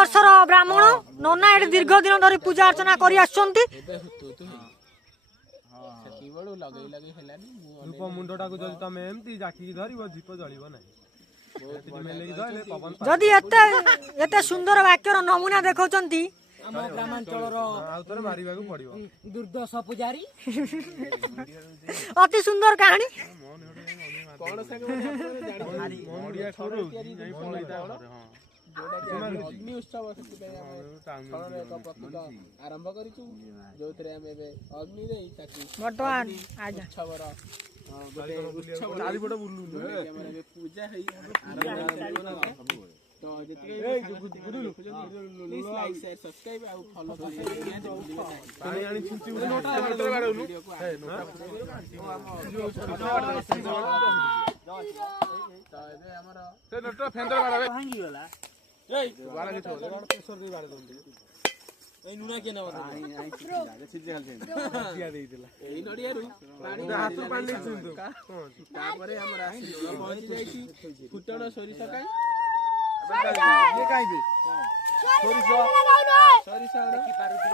वर्षर ब्राह्मण नना ये दीर्घ दिन धरी पूजा अर्चना कर धूप मुंडटा को जदि तमे एमती जाकी धरिबो दीप जळिबो नै जदि एते सुंदर वाक्यर नमूना देखौचंती आम ग्रामांचल आउतरे मारिबाकू पड़िबो दुर्दश पूजारी अति सुंदर कहानी कोन संग मोडिया छोरु नहीं बोलैता अग्नि उत्सव आरंभ करिछु जो थरे हम एबे अग्नि देई ताकि वर्तमान आज उत्सवर चारि बड बुल्लु हमर एबे पूजा हई तो जति प्लीज लाइक शेयर सब्सक्राइब आ फॉलो पानी आनी छिंची नोटा बाडौलु ए नोटा तो एबे हमर से नोटा फेंदर बाडा भांगी गेला ए बाडा के छोड़ प्रेशर दे बाडा दंडी ए नुना के ना बता छिजे खाल दिया देई दिला ए नडियारू पानी हाथ पानी छिंदु तापरे हमर आसी पहुंची जाईची फुटण सोरिसा काई ये काई बे सोरिसा सोरिसा देखि पारुती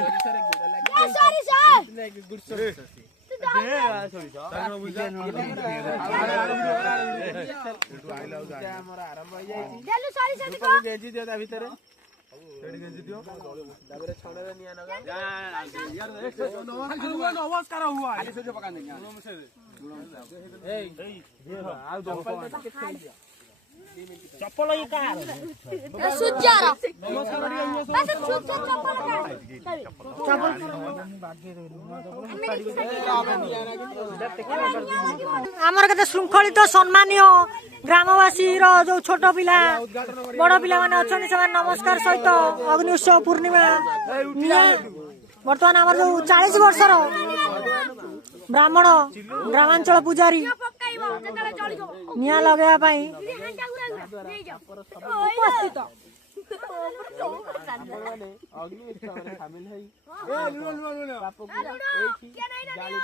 सोरिसा रे गुड लागी सोरिसा नहीं गुड सोरिसा नमस्कार हुआ चप्पल आमर केते श्रृंखलित सम्मानीय ग्रामवासी जो छोट पिला बड़ पिला माने अछन से नमस्कार सहित अग्नि उत्सव पूर्णिमा वर्तमान आमर जो 40 वर्षर ब्राह्मण ग्रामांचल पूजारी निया लगेया पाई उपस्थित अग्नि उत्सव में शामिल है बापू को जाली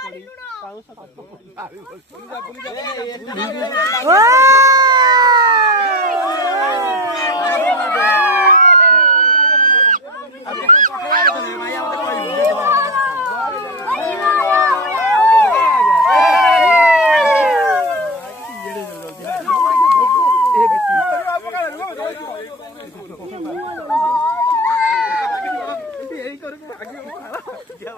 पड़ी पाऊ क्या